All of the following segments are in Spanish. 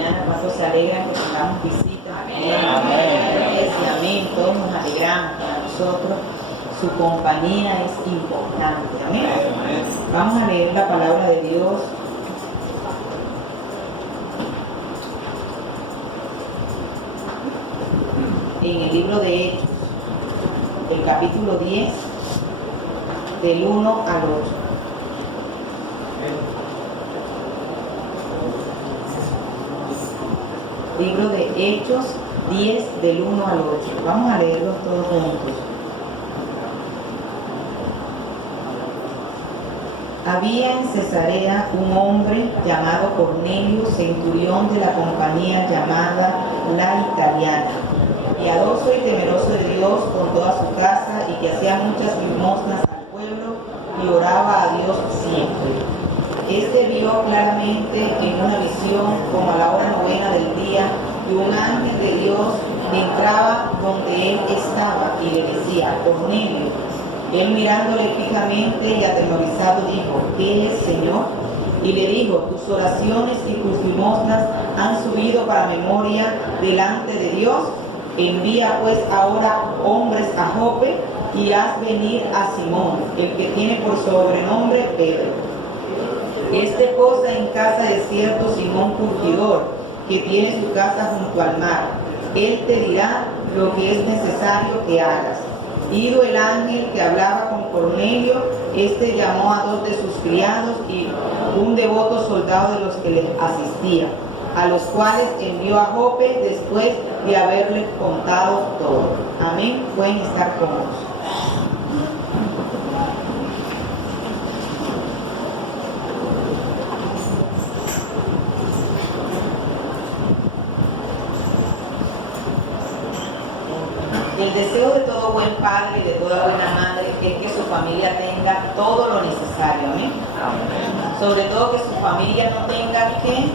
mañana, ¿cuántos se alegran que tengamos visitas? Amén. Amén. Todos nos alegramos. Para nosotros su compañía es importante. Amén. Vamos a leer la palabra de Dios. En el libro de Hechos, el capítulo 10, del 1 al 8. Libro de Hechos 10, del 1 al 8. Vamos a leerlos todos juntos. Había en Cesarea un hombre llamado Cornelio, centurión de la compañía llamada La Italiana, piadoso y temeroso de Dios con toda su casa, y que hacía muchas limosnas al pueblo y oraba a Dios siempre. Este vio claramente en una visión, como a la hora novena del día, y un ángel de Dios entraba donde él estaba y le decía: Cornelio. Él, mirándole fijamente y atemorizado, dijo: ¿Qué es, Señor? Y le dijo: tus oraciones y tus limosnas han subido para memoria delante de Dios. Envía pues ahora hombres a Jope y haz venir a Simón, el que tiene por sobrenombre Pedro. Este posa en casa de cierto Simón Curtidor, que tiene su casa junto al mar. Él te dirá lo que es necesario que hagas. Ido el ángel que hablaba con Cornelio, este llamó a 2 de sus criados y un devoto soldado de los que le asistía, a los cuales envió a Jope después de haberles contado todo. Amén. Pueden estar cómodos. El deseo de todo buen padre y de toda buena madre es que su familia tenga todo lo necesario. Amén. Sobre todo que su familia no tenga que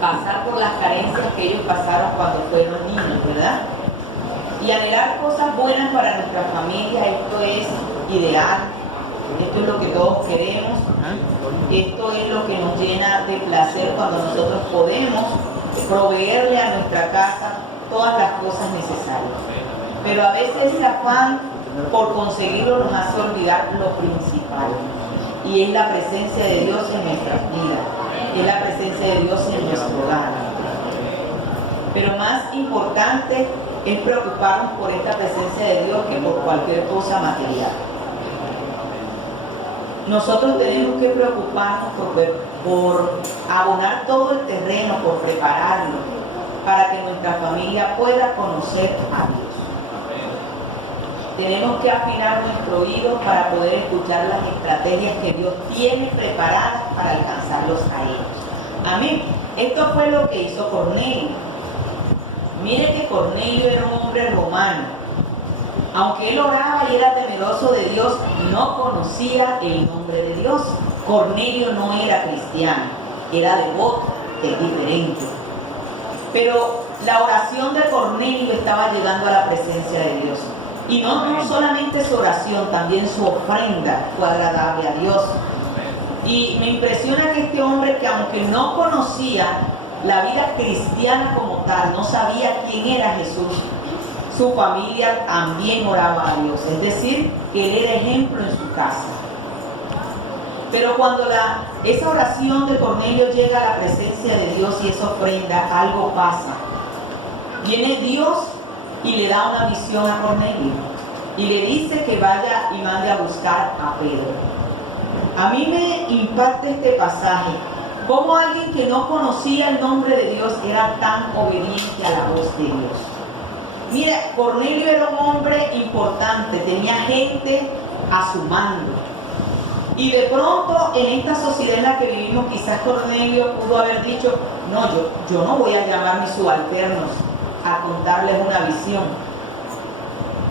pasar por las carencias que ellos pasaron cuando fueron niños, ¿verdad? Y anhelar cosas buenas para nuestra familia, esto es ideal, esto es lo que todos queremos, esto es lo que nos llena de placer cuando nosotros podemos proveerle a nuestra casa todas las cosas necesarias. Pero a veces el afán por conseguirlo nos hace olvidar lo principal, y es la presencia de Dios en nuestras vidas, es la presencia de Dios en nuestro hogar. Pero más importante es preocuparnos por esta presencia de Dios que por cualquier cosa material. Nosotros tenemos que preocuparnos por abonar todo el terreno, por prepararlo, para que nuestra familia pueda conocer a Dios. Tenemos que afinar nuestro oído para poder escuchar las estrategias que Dios tiene preparadas para alcanzarlos a ellos. Amén. Esto fue lo que hizo Cornelio. Mire que Cornelio era un hombre romano. Aunque él oraba y era temeroso de Dios, no conocía el nombre de Dios. Cornelio no era cristiano, era devoto, que es diferente. Pero la oración de Cornelio estaba llegando a la presencia de Dios. Y no solamente su oración, también su ofrenda fue agradable a Dios. Y me impresiona que este hombre, que aunque no conocía la vida cristiana como tal, no sabía quién era Jesús, su familia también oraba a Dios. Es decir, que él era ejemplo en su casa. Pero cuando esa oración de Cornelio llega a la presencia de Dios y esa ofrenda, algo pasa. Viene Dios y le da una visión a Cornelio y le dice que vaya y mande a buscar a Pedro. A mí me impacta este pasaje, cómo alguien que no conocía el nombre de Dios era tan obediente a la voz de Dios. Mira, Cornelio era un hombre importante, tenía gente a su mando. Y de pronto, en esta sociedad en la que vivimos, quizás Cornelio pudo haber dicho: no, yo no voy a llamar mis subalternos a contarles una visión.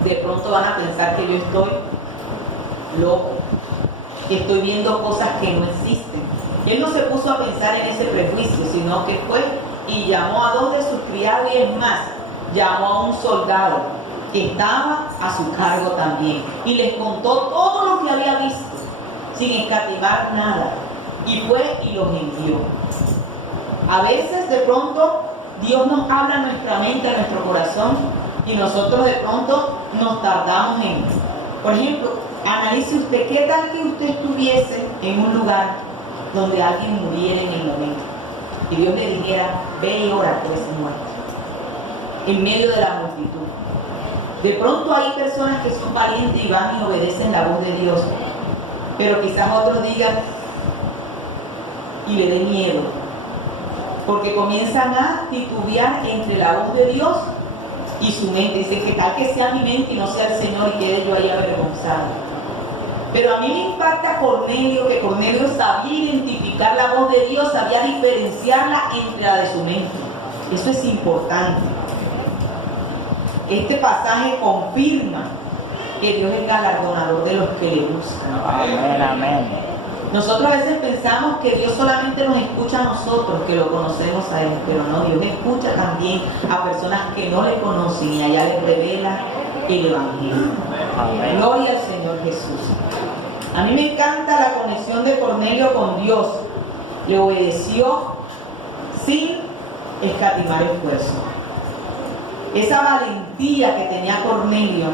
De pronto van a pensar que yo estoy loco, que estoy viendo cosas que no existen. Él no se puso a pensar en ese prejuicio, sino que fue y llamó a 2 de sus criados, y es más, llamó a un soldado que estaba a su cargo también, y les contó todo lo que había visto, sin escatimar nada, y fue y los envió. A veces de pronto Dios nos habla a nuestra mente, a nuestro corazón, y nosotros de pronto nos tardamos en... Por ejemplo, analice usted, ¿qué tal que usted estuviese en un lugar donde alguien muriera en el momento? Y Dios le dijera, ve y ora por ese muerto, en medio de la multitud. De pronto hay personas que son valientes y van y obedecen la voz de Dios, pero quizás otros digan y le dé miedo, porque comienzan a titubear entre la voz de Dios y su mente. Dice que tal que sea mi mente y no sea el Señor, y quede yo ahí avergonzado. Pero a mí me impacta Cornelio, que Cornelio sabía identificar la voz de Dios, sabía diferenciarla entre la de su mente. Eso es importante. Este pasaje confirma que Dios es galardonador de los que le buscan. Amén, amén. Nosotros a veces pensamos que Dios solamente nos escucha a nosotros, que lo conocemos a Él, pero no, Dios escucha también a personas que no le conocen y allá les revela el Evangelio. Amén. Gloria al Señor Jesús. A mí me encanta la conexión de Cornelio con Dios. Le obedeció sin escatimar esfuerzo. Esa valentía que tenía Cornelio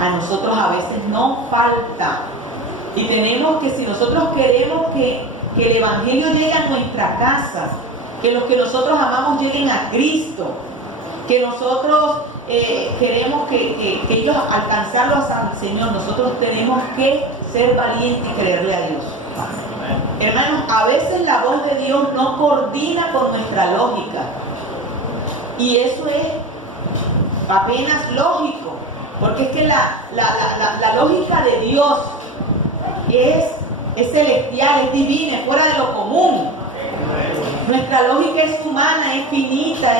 a nosotros a veces nos falta. Y tenemos que, si nosotros queremos que el Evangelio llegue a nuestra casa, que los que nosotros amamos lleguen a Cristo, que nosotros queremos que ellos alcanzarlos al Señor, nosotros tenemos que ser valientes y creerle a Dios. Hermanos, a veces la voz de Dios no coordina con nuestra lógica. Y eso es apenas lógico, porque es que la lógica de Dios es celestial, es divina, es fuera de lo común. Nuestra lógica es humana, es finita,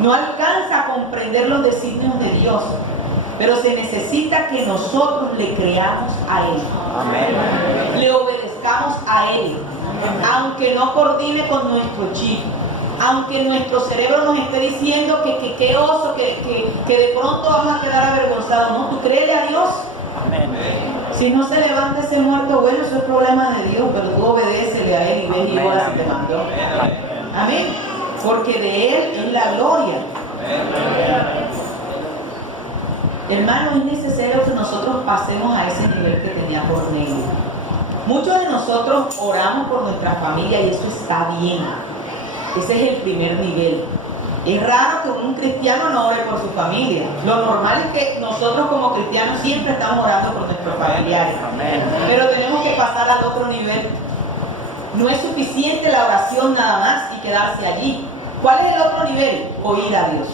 no alcanza a comprender los designios de Dios, pero se necesita que nosotros le creamos a Él. Amén. Le obedezcamos a Él, aunque no coordine con nuestro chip, aunque nuestro cerebro nos esté diciendo que oso, que de pronto vamos a quedar avergonzados. No, tú créele a Dios. Amén. Si no se levanta ese muerto, bueno, eso es problema de Dios, pero tú obedécele a Él y ves y ora si te mandó. Amén. Porque de Él es la gloria. Hermano, es necesario que nosotros pasemos a ese nivel que tenía Cornelio. Muchos de nosotros oramos por nuestra familia y eso está bien. Ese es el primer nivel. Es raro que un cristiano no ore por su familia. Lo normal es que nosotros como cristianos siempre estamos orando por nuestros familiares. Amén. Pero tenemos que pasar al otro nivel. No es suficiente la oración nada más y quedarse allí. ¿Cuál es el otro nivel? Oír a Dios.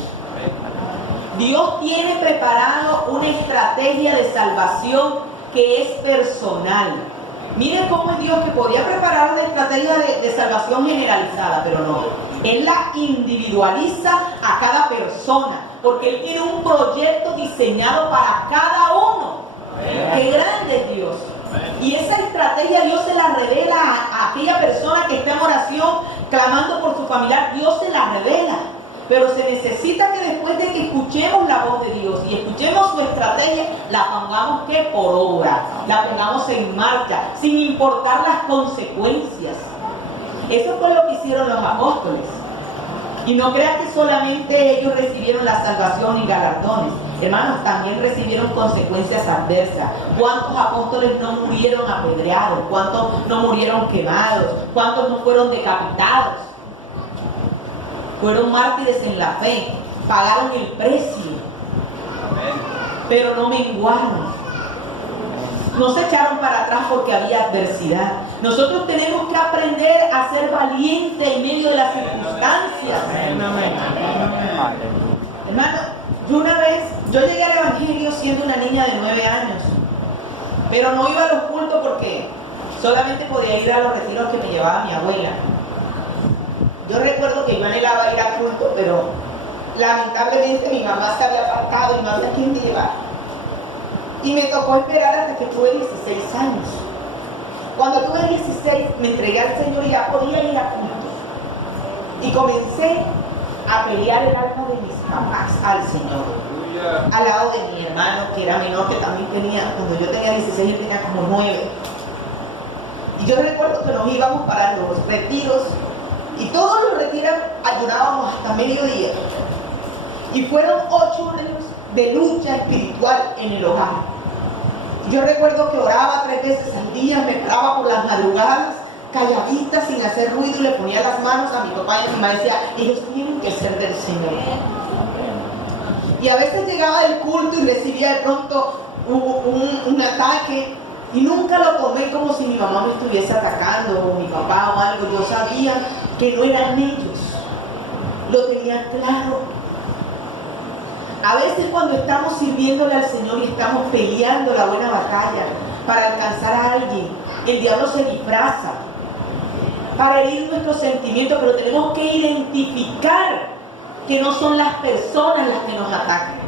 Dios tiene preparado una estrategia de salvación que es personal. Miren cómo es Dios, que podía preparar una estrategia de salvación generalizada, pero no. Él la individualiza a cada persona, porque Él tiene un proyecto diseñado para cada uno. ¡Qué grande es Dios! Y esa estrategia Dios se la revela a aquella persona que está en oración, clamando por su familiar. Dios se la revela. Pero se necesita que después de que escuchemos la voz de Dios y escuchemos su estrategia, la pongamos ¿qué? Por obra, la pongamos en marcha, sin importar las consecuencias. Eso fue lo que hicieron los apóstoles. Y no crean que solamente ellos recibieron la salvación y galardones. Hermanos, también recibieron consecuencias adversas. ¿Cuántos apóstoles no murieron apedreados? ¿Cuántos no murieron quemados? ¿Cuántos no fueron decapitados? Fueron mártires en la fe, pagaron el precio, pero no menguaron. No se echaron para atrás porque había adversidad. Nosotros tenemos que aprender a ser valientes en medio de las circunstancias. Hermano, yo llegué al Evangelio siendo una niña de 9 años, pero no iba a los cultos porque solamente podía ir a los retiros que me llevaba mi abuela. Yo recuerdo que yo anhelaba ir al culto, pero lamentablemente mi mamá se había apartado y no había quien te llevar. Y me tocó esperar hasta que tuve 16 años. Cuando tuve 16 me entregué al Señor y ya podía ir a cultos. Y comencé a pelear el alma de mis papás al Señor. Al lado de mi hermano, que era menor, que también tenía, cuando yo tenía 16, él tenía como 9. Y yo recuerdo que nos íbamos para los retiros Y todos los retiros ayunábamos hasta mediodía. Y fueron 8 años de lucha espiritual en el hogar. Yo recuerdo que oraba 3 veces al día, me paraba por las madrugadas, calladita, sin hacer ruido, y le ponía las manos a mi papá y a mi mamá y decía, ellos tienen que ser del Señor. Y a veces llegaba del culto y recibía de pronto un ataque, y nunca lo tomé como si mi mamá me estuviese atacando, o mi papá o algo. Yo sabía que no eran ellos, lo tenía claro. A veces cuando estamos sirviéndole al Señor y estamos peleando la buena batalla para alcanzar a alguien, el diablo se disfraza para herir nuestros sentimientos, pero tenemos que identificar que no son las personas las que nos atacan.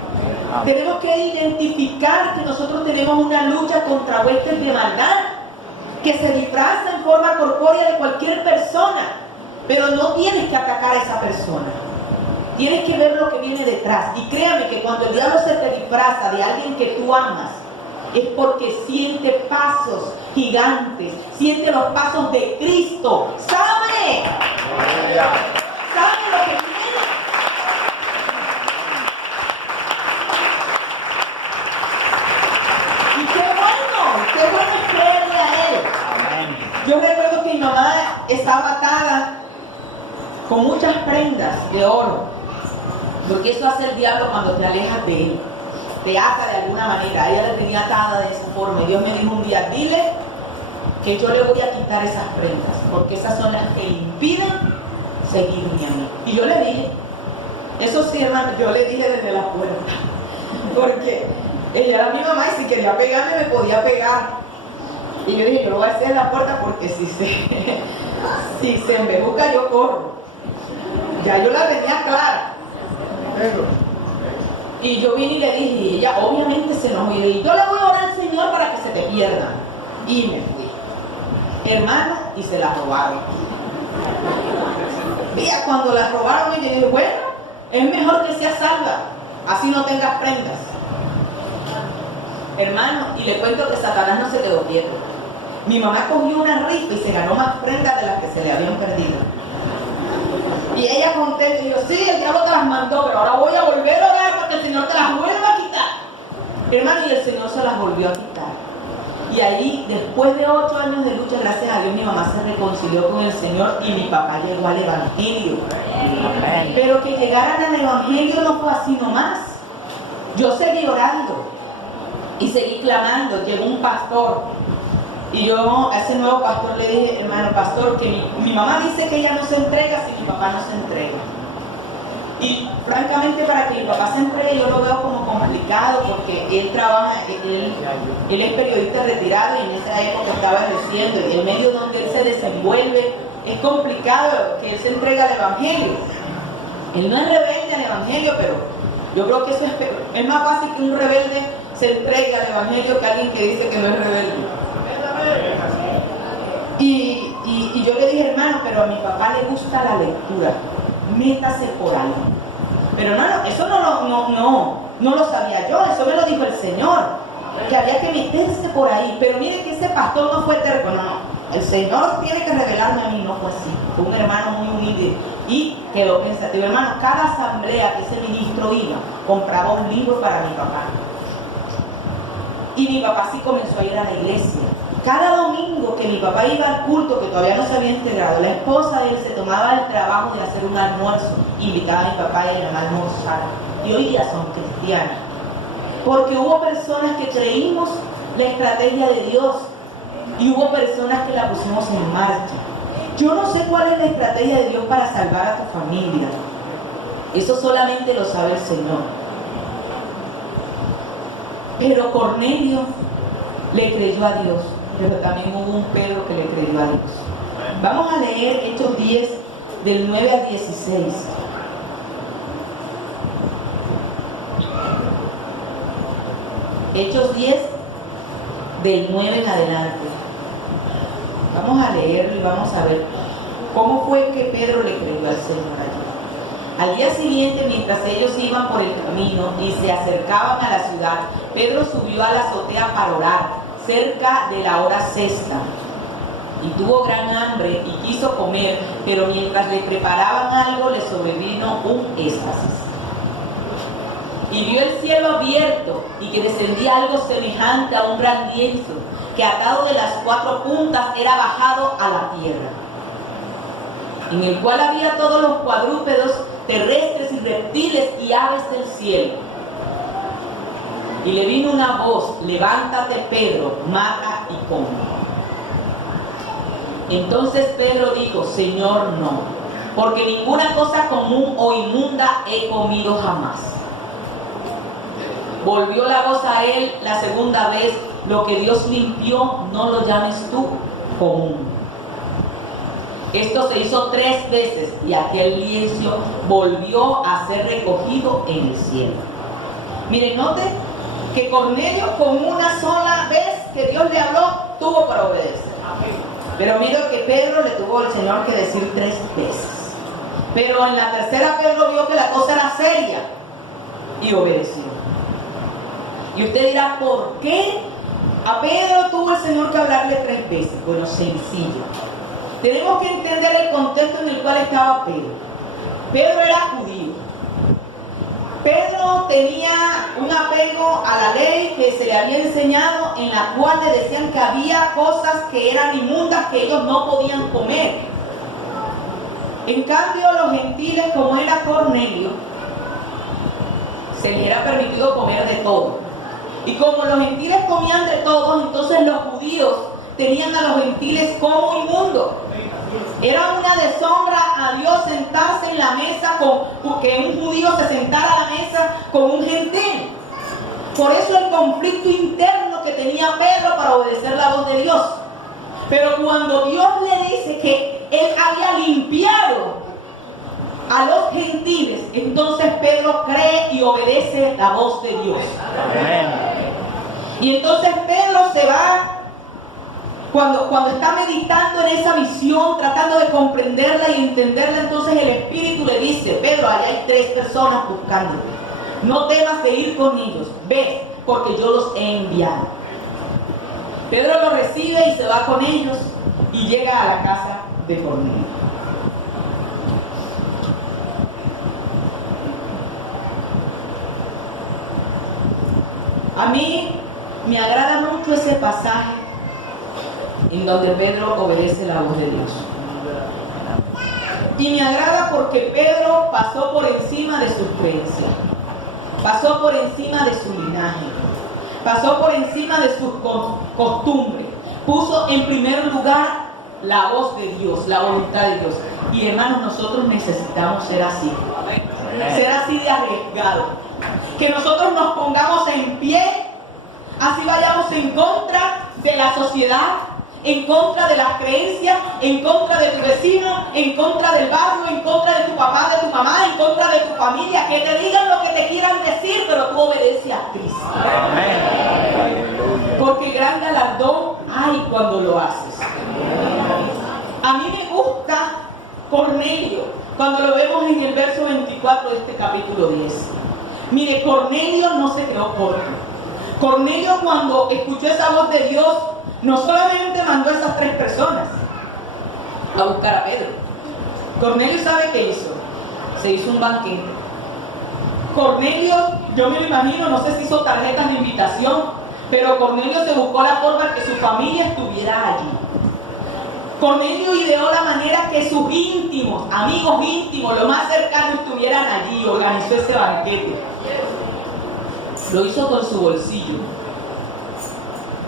Tenemos que identificar que nosotros tenemos una lucha contra huestes de maldad que se disfraza en forma corpórea de cualquier persona, pero no tienes que atacar a esa persona. Tienes que ver lo que viene detrás. Y créame que cuando el diablo se te disfraza de alguien que tú amas, es porque siente pasos gigantes, siente los pasos de Cristo. ¿Sabe? ¿Sabe lo que viene? Y qué bueno es creerle a Él. Amén. Yo recuerdo que mi mamá estaba atada con muchas prendas de oro. Porque eso hace el diablo cuando te alejas de él. Te ata de alguna manera. Ella la tenía atada de esa forma. Y Dios me dijo un día, dile que yo le voy a quitar esas prendas, porque esas son las que le impiden seguirme a mí. Y yo le dije, eso sí, hermano, yo le dije desde la puerta. Porque ella era mi mamá y si quería pegarme me podía pegar. Y yo dije, yo lo voy a hacer en la puerta porque si se embejuca yo corro. Ya yo la tenía clara. Y yo vine y le dije, y ella obviamente se enojó, y le dije, yo le voy a orar al Señor para que se te pierdan. Y me fui, hermana, y se la robaron. Y cuando la robaron, yo dije, bueno, es mejor que sea salva, así no tengas prendas. Hermano, y le cuento que Satanás no se quedó quieto. Mi mamá cogió una rifa y se ganó más prendas de las que se le habían perdido. Y ella contenta y dijo, sí, el diablo te las mandó, pero ahora voy a volver a orar para que el Señor te las vuelva a quitar. Hermano, y el Señor se las volvió a quitar. Y ahí, después de 8 años de lucha, gracias a Dios, mi mamá se reconcilió con el Señor y mi papá llegó al Evangelio. Amén. Pero que llegaran al Evangelio no fue así nomás. Yo seguí orando y seguí clamando. Llegó un pastor. Y yo a ese nuevo pastor le dije, hermano pastor, que mi mamá dice que ella no se entrega si mi papá no se entrega. Y francamente para que mi papá se entregue yo lo veo como complicado porque él trabaja, él es periodista retirado y en esa época estaba ejerciendo y el medio donde él se desenvuelve es complicado que él se entregue al Evangelio. Él no es rebelde al Evangelio, pero yo creo que eso es más fácil que un rebelde se entregue al Evangelio que alguien que dice que no es rebelde. Y yo le dije, hermano, pero a mi papá le gusta la lectura, métase por ahí. Pero no, eso no lo sabía yo, eso me lo dijo el Señor, que había que meterse por ahí. Pero mire que ese pastor no fue terco, no, el Señor tiene que revelarme a mí, no fue así. Fue un hermano muy humilde y quedó pensativo. Hermano, cada asamblea que ese ministro iba, compraba un libro para mi papá. Y mi papá sí comenzó a ir a la iglesia. Cada domingo que mi papá iba al culto, que todavía no se había integrado, la esposa de él se tomaba el trabajo de hacer un almuerzo, invitaba a mi papá y a mi mamá a almorzar. Y hoy día son cristianas. Porque hubo personas que creímos la estrategia de Dios y hubo personas que la pusimos en marcha. Yo no sé cuál es la estrategia de Dios para salvar a tu familia. Eso solamente lo sabe el Señor. Pero Cornelio le creyó a Dios. Pero también hubo un Pedro que le creyó a Dios. Vamos a leer Hechos 10 del 9 al 16. Hechos 10 del 9 en adelante. Vamos a leerlo y vamos a ver cómo fue que Pedro le creyó al Señor allí. Al día siguiente, mientras ellos iban por el camino y se acercaban a la ciudad, Pedro subió a la azotea para orar, cerca de la hora sexta. y tuvo gran hambre y quiso comer, pero mientras le preparaban algo le sobrevino un éxtasis. Y vio el cielo abierto y que descendía algo semejante a un gran lienzo, que atado de las 4 puntas era bajado a la tierra, en el cual había todos los cuadrúpedos terrestres y reptiles y aves del cielo. Y le vino una voz: levántate, Pedro, mata y come. Entonces Pedro dijo: Señor, no, porque ninguna cosa común o inmunda he comido jamás. Volvió la voz a él la segunda vez: lo que Dios limpió, no lo llames tú común. Esto se hizo 3 veces y aquel lienzo volvió a ser recogido en el cielo. Miren, note que Cornelio, con una sola vez que Dios le habló, tuvo para obedecer. Pero mira que Pedro le tuvo el Señor que decir 3 veces. Pero en la tercera Pedro vio que la cosa era seria y obedeció. Y usted dirá: ¿por qué a Pedro tuvo el Señor que hablarle 3 veces? Bueno, sencillo. Tenemos que entender el contexto en el cual estaba Pedro. Pedro era judío. Pedro tenía un apego a la ley que se le había enseñado, en la cual le decían que había cosas que eran inmundas que ellos no podían comer. En cambio, los gentiles, como era Cornelio, se les era permitido comer de todo. Y como los gentiles comían de todo, entonces los judíos tenían a los gentiles como inmundos. Era una deshonra a Dios sentarse en la mesa que un judío se sentara a la mesa con un gentil. Por eso el conflicto interno que tenía Pedro para obedecer la voz de Dios. Pero cuando Dios le dice que él había limpiado a los gentiles, entonces Pedro cree y obedece la voz de Dios. Amén. Y entonces Pedro se va. Cuando está meditando en esa visión, tratando de comprenderla y entenderla, entonces el Espíritu le dice: Pedro, allá hay 3 personas buscándote. No temas de ir con ellos. Ve, porque yo los he enviado. Pedro lo recibe y se va con ellos y llega a la casa de Cornelio. A mí me agrada mucho ese pasaje en donde Pedro obedece la voz de Dios. Y me agrada porque Pedro pasó por encima de sus creencias, pasó por encima de su linaje, pasó por encima de sus costumbres, puso en primer lugar la voz de Dios, la voluntad de Dios. Y hermanos, nosotros necesitamos ser así, ser así de arriesgado, que nosotros nos pongamos en pie, así vayamos en contra de la sociedad, en contra de las creencias, en contra de tu vecino, en contra del barrio, en contra de tu papá, de tu mamá, en contra de tu familia, que te digan lo que te quieran decir, pero tú obedeces a Cristo. Amén. Porque gran galardón hay cuando lo haces. A mí me gusta Cornelio, cuando lo vemos en el verso 24 de este capítulo 10. Mire, Cornelio no se quedó corto. Cornelio, cuando escuchó esa voz de Dios, no solamente mandó a esas 3 personas a buscar a Pedro. Cornelio, ¿sabe qué hizo? Se hizo un banquete. Cornelio, yo me lo imagino, no sé si hizo tarjetas de invitación, pero Cornelio se buscó la forma que su familia estuviera allí. Cornelio ideó la manera que sus íntimos, amigos íntimos, lo más cercano, estuvieran allí. Organizó ese banquete. Lo hizo con su bolsillo.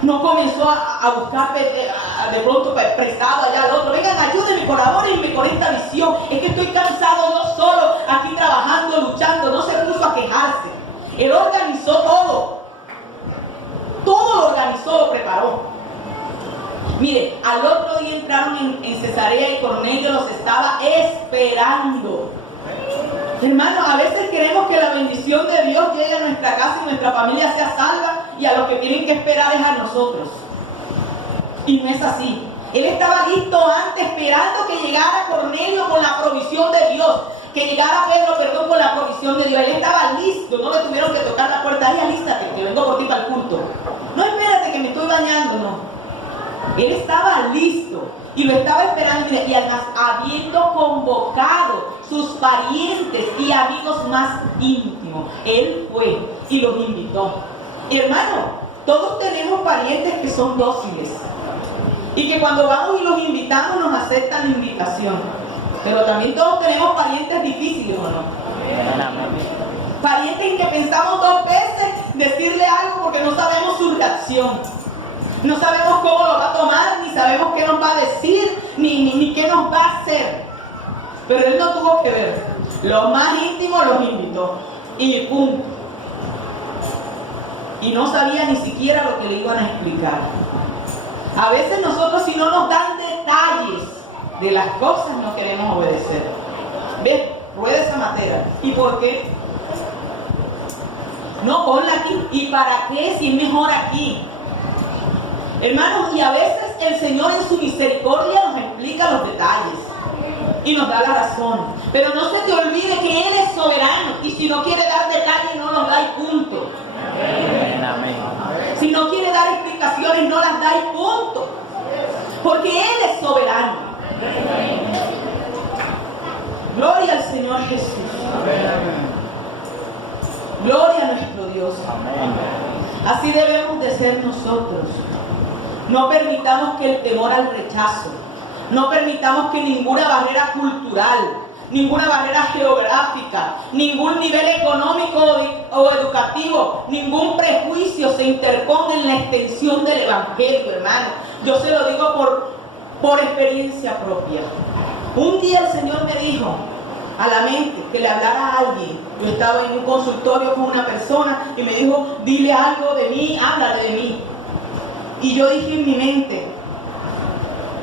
No comenzó a buscar de pronto prestado allá al otro. Vengan, ayúdenme, colabórenme con esta visión. Es que estoy cansado yo solo, aquí trabajando, luchando. No se puso a quejarse. Él organizó todo. Todo lo organizó, lo preparó. Mire, al otro día entraron en Cesarea y Cornelio los estaba esperando. Hermanos, a veces queremos que la bendición de Dios llegue a nuestra casa y nuestra familia sea salva, y a los que tienen que esperar es a nosotros. Y no es así. Él estaba listo antes, esperando que llegara Cornelio con la provisión de Dios, que llegara Pedro, con la provisión de Dios. Él estaba listo, no le tuvieron que tocar la puerta. Ay, alístate, que vengo por ti para el culto. No, espérate que me estoy bañando, no. Él estaba listo y lo estaba esperando, y además habiendo convocado sus parientes y amigos más íntimos, él fue y los invitó. Hermano, todos tenemos parientes que son dóciles y que cuando vamos y los invitamos nos aceptan la invitación, pero también todos tenemos parientes difíciles, ¿o no? Parientes en que pensamos 2 veces decirle algo porque no sabemos su reacción. No sabemos cómo lo va a tomar, ni sabemos qué nos va a decir, ni qué nos va a hacer. Pero él no tuvo que ver. Los más íntimos los invitó. Y ¡pum! Y no sabía ni siquiera lo que le iban a explicar. A veces nosotros, si no nos dan detalles de las cosas, no queremos obedecer. ¿Ves? Rueda esa materia. ¿Y por qué? No, ponla aquí. ¿Y para qué? Si es mejor aquí. Hermanos, y a veces el Señor en su misericordia nos explica los detalles y nos da la razón. Pero no se te olvide que Él es soberano, y si no quiere dar detalles, no los da y punto. Amén. Si no quiere dar explicaciones, no las da y punto. Porque Él es soberano. Gloria al Señor Jesús. Gloria a nuestro Dios. Así debemos de ser nosotros. No permitamos que el temor al rechazo, no permitamos que ninguna barrera cultural, ninguna barrera geográfica, ningún nivel económico o educativo, ningún prejuicio se interponga en la extensión del Evangelio, hermano. Yo se lo digo por experiencia propia. Un día el Señor me dijo a la mente que le hablara a alguien. Yo estaba en un consultorio con una persona y me dijo, dile algo de mí, háblale de mí. Y yo dije en mi mente,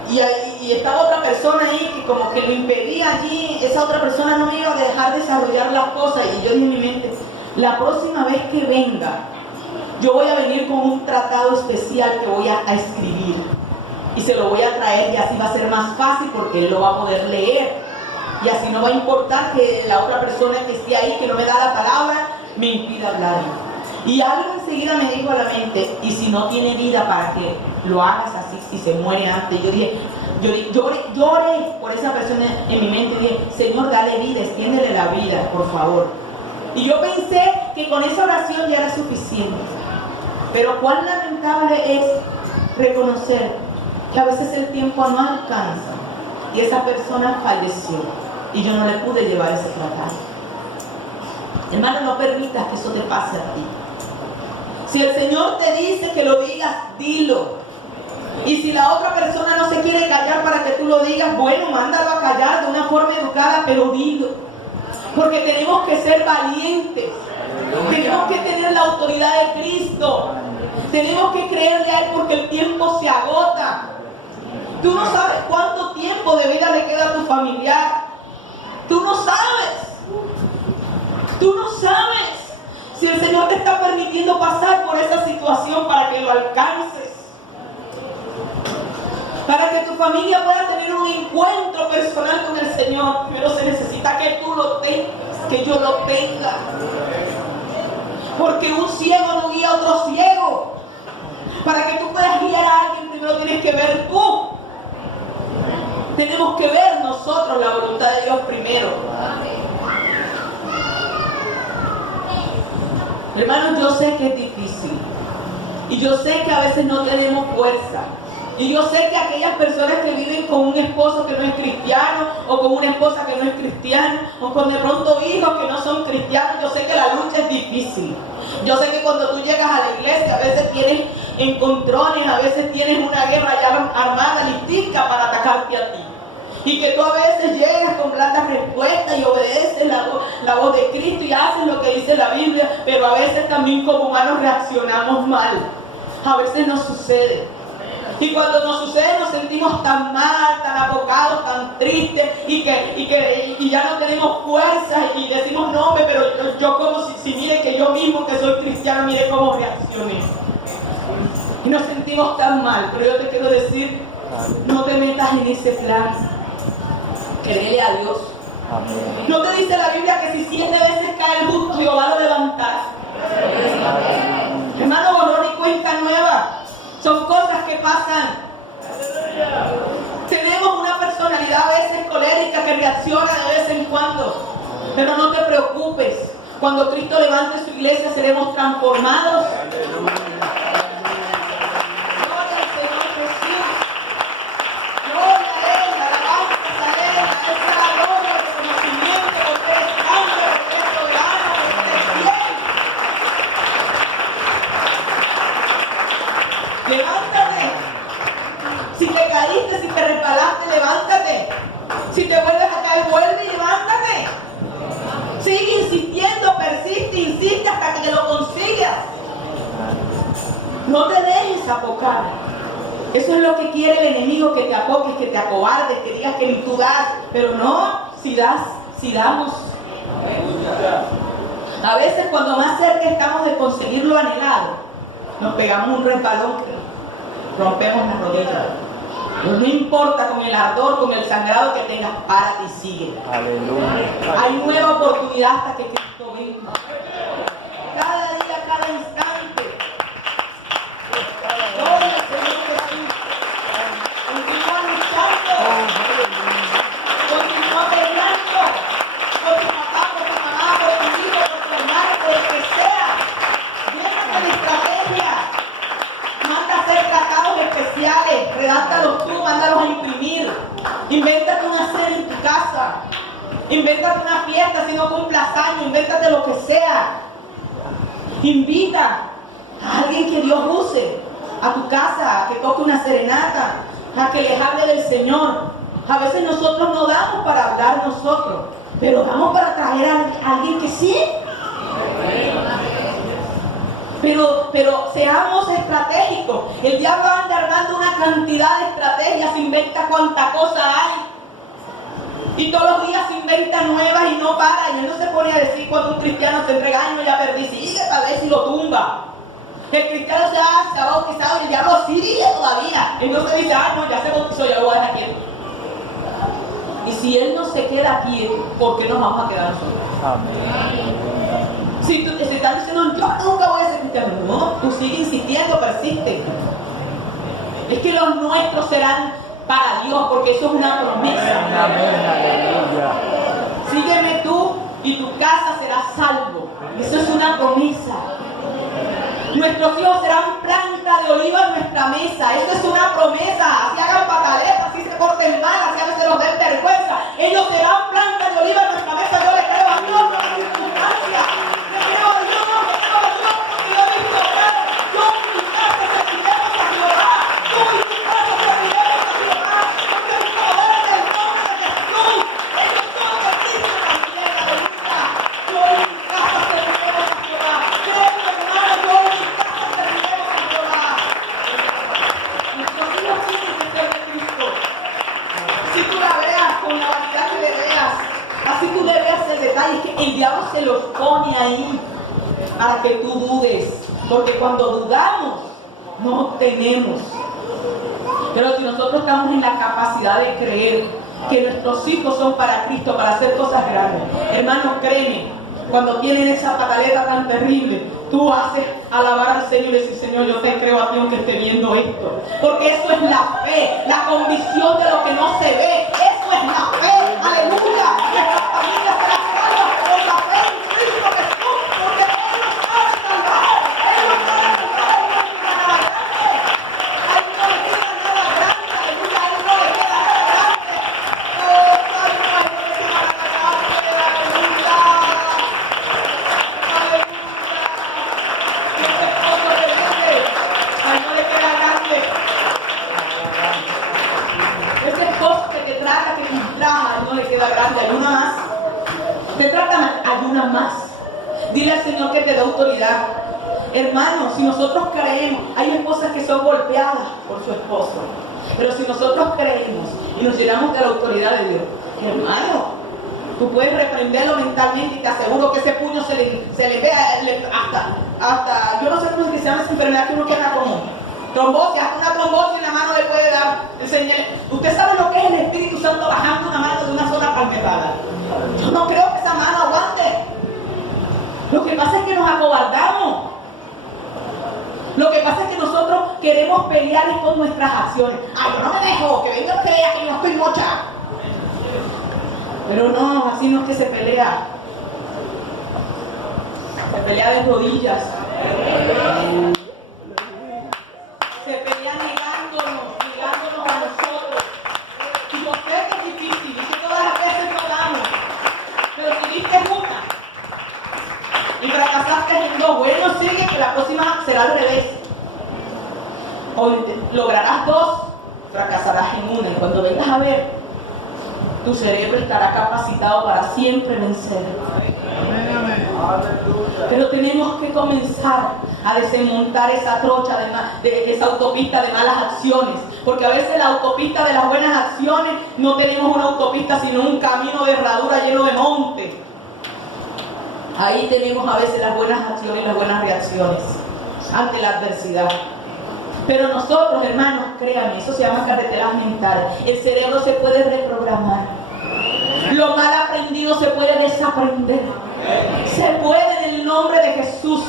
y estaba otra persona ahí que como que lo impedía allí, esa otra persona no me iba a dejar desarrollar las cosas, y yo dije en mi mente, la próxima vez que venga, yo voy a venir con un tratado especial que voy a escribir, y se lo voy a traer, y así va a ser más fácil porque él lo va a poder leer, y así no va a importar que la otra persona que esté ahí, que no me da la palabra, me impida hablar. Y algo enseguida me dijo a la mente, y si no tiene vida, para que lo hagas así, si se muere antes. Yo dije, lloré por esa persona en mi mente, dije, Señor, dale vida, extiéndele la vida, por favor. Y yo pensé que con esa oración ya era suficiente. Pero cuán lamentable es reconocer que a veces el tiempo no alcanza y esa persona falleció y yo no le pude llevar ese tratado. Hermano, no permitas que eso te pase a ti. Si el Señor te dice que lo digas, dilo. Y si la otra persona no se quiere callar para que tú lo digas, bueno, mándalo a callar de una forma educada, pero dilo. Porque tenemos que ser valientes. Tenemos que tener la autoridad de Cristo. Tenemos que creerle a Él porque el tiempo se agota. Tú no sabes cuánto tiempo de vida le queda a tu familiar. Tú no sabes. Tú no sabes si el Señor te está permitiendo pasar por esa situación para que lo alcances. Para que tu familia pueda tener un encuentro personal con el Señor, pero se necesita que tú lo tengas, que yo lo tenga. Porque un ciego no guía a otro ciego. Para que tú puedas guiar a alguien, primero tienes que ver tú. Tenemos que ver nosotros la voluntad de Dios primero. Hermanos, yo sé que es difícil. Y yo sé que a veces no tenemos fuerza. Y yo sé que aquellas personas que viven con un esposo que no es cristiano, o con una esposa que no es cristiana, o con de pronto hijos que no son cristianos, yo sé que la lucha es difícil. Yo sé que cuando tú llegas a la iglesia, a veces tienes encontrones, a veces tienes una guerra ya armada, listica para atacarte a ti. Y que tú a veces llegas con blandas respuestas y obedeces la voz de Cristo y haces lo que dice la Biblia, pero a veces también como humanos reaccionamos mal. A veces nos sucede. Y cuando nos sucede nos sentimos tan mal, tan abocados, tan tristes y ya no tenemos fuerza y decimos no, pero yo como si mire que yo mismo que soy cristiano, mire cómo reaccioné. Y nos sentimos tan mal, pero yo te quiero decir, no te metas en ese plan. Créele a Dios. Amén. ¿No te dice la Biblia que si 7 veces cae el justo, Jehová lo levantará? Hermano, borrón y cuenta nueva. Son cosas que pasan. que reacciona de vez en cuando. Pero no te preocupes. Cuando Cristo levante su iglesia seremos transformados. Gloria al Señor Jesús. Gloria a Él, alabanza a Él, a Él sea la gloria, el reconocimiento, porque Él es grande, porque Él es soberano, porque Él es fiel. Levántate. Si te caíste, si te resbalaste, levántate. Si te vuelves a caer, vuelve y levántate. Sigue insistiendo, persiste, insiste hasta que lo consigas. No te dejes apocar. Eso es lo que quiere el enemigo, que te apoques, que te acobardes, que digas que ni tú das. Pero no, si damos. A veces cuando más cerca estamos de conseguir lo anhelado, nos pegamos un resbalón que rompemos las rodillas. No importa con el ardor, con el sangrado que tengas, párate y sigue. Aleluya. Hay nueva oportunidad hasta que Cristo venga. Cada día, cada instante. Gloria al Señor Jesús. Continúa luchando. Continúa peleando. Por tu papá, por tu mamá, por tu hijo, por tu hermano, por el que sea. Llénate de estrategia. Manda a hacer tratados especiales. Redáctalos tú, mándalos a imprimir. Invéntate una cena en tu casa. Invéntate una fiesta si no cumplas años. Invéntate lo que sea. Invita a alguien que Dios use a tu casa, a que toque una serenata, a que les hable del Señor. A veces nosotros no damos para hablar nosotros, pero damos para traer a alguien que sí. Pero seamos estratégicos. El diablo anda armando una cantidad de estrategias, inventa cuánta cosa hay. Y todos los días se inventan nuevas y no para. Y él no se pone a decir cuando un cristiano se entrega, ay, no, ya perdí, sigue tal vez si lo tumba. El cristiano se ha bautizado y el diablo sigue todavía. Entonces dice, ay, no, ya se bautizó, ya lo voy a dejar quieto. Y si él no se queda quieto, ¿por qué nos vamos a quedar nosotros? Amén. Si te están diciendo, yo nunca voy a ser cristiano, no, tú sigue insistiendo, persiste. Es que los nuestros serán para Dios, porque eso es una promesa. Amén. Aleluya. Sígueme tú y tu casa será salvo. Eso es una promesa. Nuestros hijos serán planta de oliva en nuestra mesa. Eso es una promesa. Así hagan pataletas, así se porten mal, así a veces los den vergüenza. Ellos serán planta de oliva en nuestra mesa. Yo le creo a Dios, no a circunstancias. Le creo a Dios, no le creo a Dios, porque yo he visto claro. Yo en mi casa serviremos a Jehová. Yo en mi casa serviremos a Jehová. Porque el poder del nombre de Jesús. Ellos todos existen en la tierra, aleluya. Yo en mi casa serviremos a Jehová. Créeme, hermano, yo en mi casa serviremos a Jehová. Nuestros hijos tienen que ser de Cristo. Si tú la veas con la vanidad que le veas, así tú le veas el detalle, es que el diablo se los pone ahí para que tú dudes, porque cuando dudamos no obtenemos. Pero si nosotros estamos en la capacidad de creer que nuestros hijos son para Cristo, para hacer cosas grandes, hermanos, créeme, cuando tienen esa pataleta tan terrible, tú haces alabar al Señor y decir, Señor, yo te creo a ti aunque esté viendo esto. Porque eso es la fe, la convicción de lo que no se ve. Eso es la fe, aleluya. Nuestra familia será salva por la fe en Cristo Jesús, porque Él nos ha de salvar. Él nos ha de salvar. A Él no le queda nada grande. A Él no le queda nada grande, aleluya. A Él no le queda nada grande. Oh, Padre, no le queda nada grande, aleluya. Ese esposo que te trata, que te ultraja, no le queda grande, ayuna más. Te trata mal, ayuna más. Dile al Señor que te dé autoridad. Hermano, si nosotros creemos, hay esposas que son golpeadas por su esposo. Pero si nosotros creemos y nos llenamos de la autoridad de Dios, hermano, tú puedes reprenderlo mentalmente y te aseguro que ese puño se le ve hasta, yo no sé cómo es que se llama esa enfermedad que uno queda como trombosis, hasta una trombosis en la mano le puede dar. Usted sabe lo que es el Espíritu Santo bajando una mano de una sola palmetada. Yo no creo que esa mano aguante. Lo que pasa es que nos acobardamos. Lo que pasa es que nosotros queremos pelear con nuestras acciones. Ay, yo no me dejo, que venga crea que yo estoy mocha. Pero no, así no es que se pelea. Se pelea de rodillas. Se pelea negándonos a nosotros. Y yo sé que es difícil, y que todas las veces lo damos. Pero si diste una y fracasaste en dos, bueno, sigue que la próxima será al revés. O lograrás dos, fracasarás en una. Y cuando vengas a ver, tu cerebro estará capacitado para siempre vencer. Pero tenemos que comenzar a desmontar esa trocha, de esa autopista de malas acciones. Porque a veces la autopista de las buenas acciones no tenemos una autopista, sino un camino de herradura lleno de monte. Ahí tenemos a veces las buenas acciones y las buenas reacciones ante la adversidad. Pero nosotros, hermanos, créanme, eso se llama carreteras mentales. El cerebro se puede reprogramar. Lo mal aprendido se puede desaprender. Se puede en el nombre de Jesús.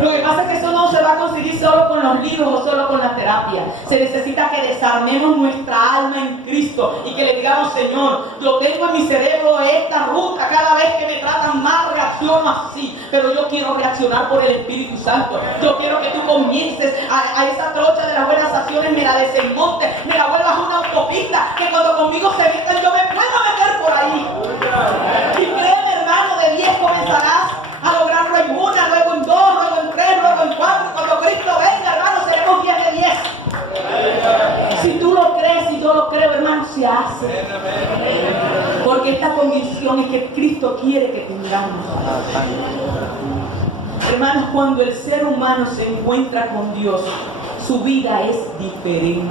Lo que pasa es que eso no se va a conseguir solo con los libros o solo con la terapia. Se necesita que desarmemos nuestra alma en Cristo y que le digamos: Señor, yo tengo en mi cerebro esta ruta, cada vez que me tratan mal reacciono así, pero yo quiero reaccionar por el Espíritu Santo. Yo quiero que tú comiences a esa trocha de las buenas acciones, me la desmontes, me la vuelvas una autopista, que cuando conmigo se metan yo me puedo meter por ahí. Y créeme, hermano, de 10 comenzarás a lograrlo en una, luego en dos, luego en tres, luego en cuatro. Cuando Cristo venga, hermano, seremos 10 de 10. Si tú lo crees y yo lo creo, hermano, se hace. Porque esta convicción es que Cristo quiere que tengamos. Hermanos, cuando el ser humano se encuentra con Dios, su vida es diferente.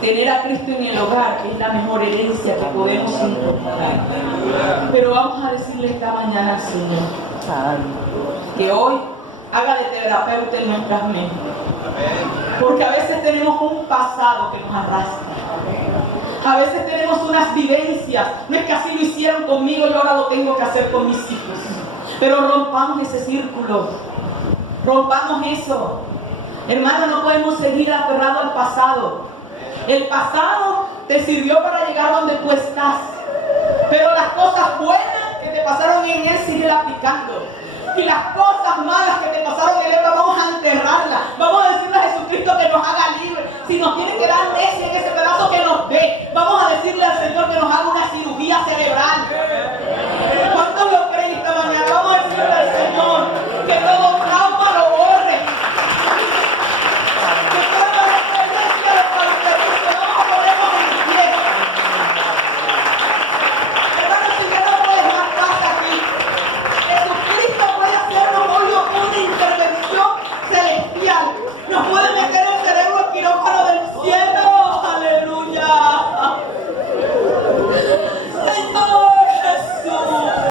Tener a Cristo en el hogar es la mejor herencia que podemos encontrar. Pero vamos a decirle esta mañana al Señor que hoy haga de terapeuta en nuestras mentes. Porque a veces tenemos un pasado que nos arrastra. A veces tenemos unas vivencias. No es que así lo hicieron conmigo y ahora lo tengo que hacer con mis hijos. Pero rompamos ese círculo. Rompamos eso. Hermano, no podemos seguir aferrados al pasado. El pasado te sirvió para llegar donde tú estás. Pero las cosas buenas que te pasaron en él, sigue aplicando. Y las cosas malas que te pasaron en él, vamos a enterrarlas. Vamos a decirle a Jesucristo que nos haga libres. Si nos tiene que dar